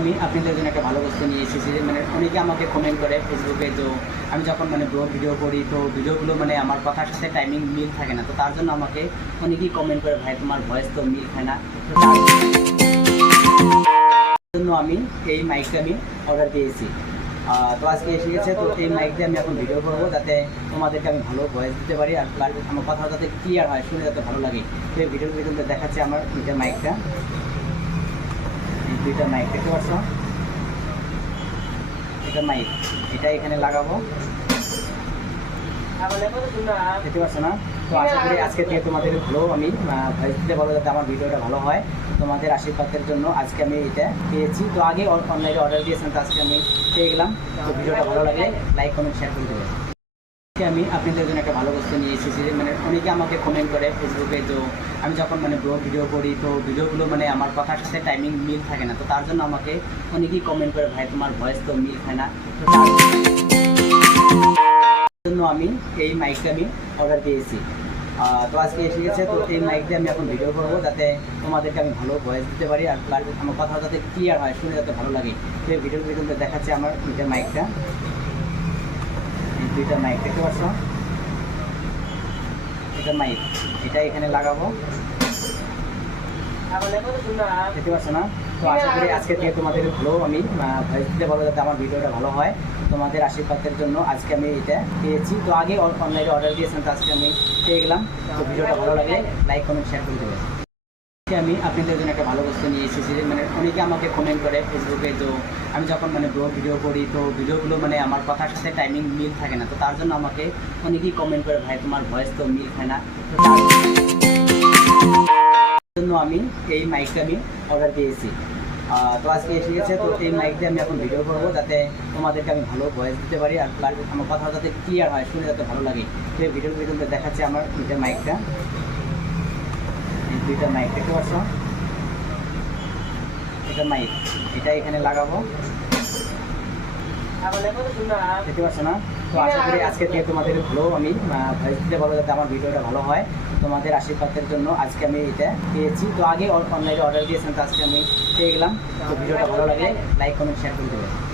আমি আপনাদের জন্য একটা ভালো বস্তু নিয়ে এসেছি যে অনেকে আমাকে কমেন্ট করে ফেসবুকে। তো আমি যখন ব্লগ ভিডিও করি তো ভিডিওগুলো আমার কথার সাথে টাইমিং মিল থাকে না। তো তার জন্য আমাকে অনেকেই কমেন্ট করে, ভাই তোমার ভয়েস তো মিল খায় না। তো তার জন্য আমি এই মাইকটা আমি অর্ডার দিয়েছি। তো আজকে এসে গেছে। তো এই মাইক দিয়ে আমি এখন ভিডিও করবো, যাতে তোমাদেরকে আমি ভালো ভয়েস দিতে পারি আর আমার কথা যাতে ক্লিয়ার হয়, শুনে যাতে ভালো লাগে। তো এই ভিডিওর ভিতরে দেখাচ্ছে আমার দুইটা মাইকটা, এই দুইটা মাইক দেখতে পাচ্ছ। এটা মাইক, এটা এখানে লাগাবো, দেখতে পাচ্ছ না। তো আশা করি আজকে থেকে তোমাদের ভালো আমি ভয়েস দিতে পারবো, যাতে আমার ভিডিওটা ভালো হয়। তোমাদের আশীর্বাদের জন্য আজকে আমি এটা পেয়েছি। তো আগে অনলাইনে অর্ডার দিয়েছিলাম, তো আজকে আমি পেয়ে গেলাম। তো ভিডিওটা ভালো লাগলে লাইক কমেন্ট শেয়ার করে দেবেন। আমি আপনাদের জন্য একটা ভালো বস্তু নিয়ে এসেছি যে অনেকে আমাকে কমেন্ট করে ফেসবুকে। তো আমি যখন ব্লগ ভিডিও করি তো ভিডিওগুলো আমার কথার সাথে টাইমিং মিল থাকে না। তো তার জন্য আমাকে অনেকেই কমেন্ট করে, ভাই তোমার ভয়েস তো মিল খায় না। তো তার জন্য আমি এই মাইকটা আমি অর্ডার দিয়েছি। তো আজকে এসে গেছে। তো এই মাইক দিয়ে আমি এখন ভিডিও করবো, যাতে তোমাদেরকে আমি ভালো ভয়েস দিতে পারি আর আমার কথা যাতে ক্লিয়ার হয়, শুনে যাতে ভালো লাগে। তো এই ভিডিওর ভিতরে দেখাচ্ছে আমার দুইটা মাইকটা, এই দুইটা মাইক দেখতে পাচ্ছ। এটা মাইক, এটা এখানে লাগাবো, দেখতে পাচ্ছ না। তো আশা করি আজকে থেকে তোমাদের ভালো আমি ভয়েস দিতে পারবো, যাতে আমার ভিডিওটা ভালো হয়। তোমাদের আশীর্বাদের জন্য আজকে আমি এটা পেয়েছি। তো আগে অনলাইনে অর্ডার দিয়েছিলাম, তো আজকে আমি পেয়ে গেলাম। তো ভিডিওটা ভালো লাগলে লাইক কমেন্ট শেয়ার করে দেবেন। আমি আপনাদের জন্য একটা ভালো বস্তু নিয়ে এসেছি যে অনেকে আমাকে কমেন্ট করে ফেসবুকে। তো আমি যখন ব্লগ ভিডিও করি তো ভিডিওগুলো আমার কথার সাথে টাইমিং মিল থাকে না। তো তার জন্য আমাকে অনেকেই কমেন্ট করে, ভাই তোমার ভয়েস তো মিল খায় না। তো তার জন্য আমি এই মাইকটা আমি অর্ডার দিয়েছি। তো আজকে এসে গেছে। তো এই মাইক দিয়ে আমি এখন ভিডিও করবো, যাতে তোমাদেরকে আমি ভালো ভয়েস দিতে পারি আর আমার কথা যাতে ক্লিয়ার হয়, শুনে যাতে ভালো লাগে। তো এই ভিডিওর ভিতরে দেখাচ্ছে আমার দুইটা মাইকটা, এই দুইটা মাইক দেখতে পাচ্ছ। এটা মাইক, এটা এখানে লাগাবো, দেখতে পাচ্ছ না। তো আশা করি আজকে থেকে তোমাদের ভালো আমি ভয়েস দিতে পারবো, যাতে আমার ভিডিওটা ভালো হয়। তোমাদের আশীর্বাদের জন্য আজকে আমি এটা পেয়েছি। তো আগে অনলাইনে অর্ডার দিয়েছিলাম, তো আজকে আমি পেয়ে গেলাম। তো ভিডিওটা ভালো লাগলে লাইক কমেন্ট শেয়ার করে দেবেন।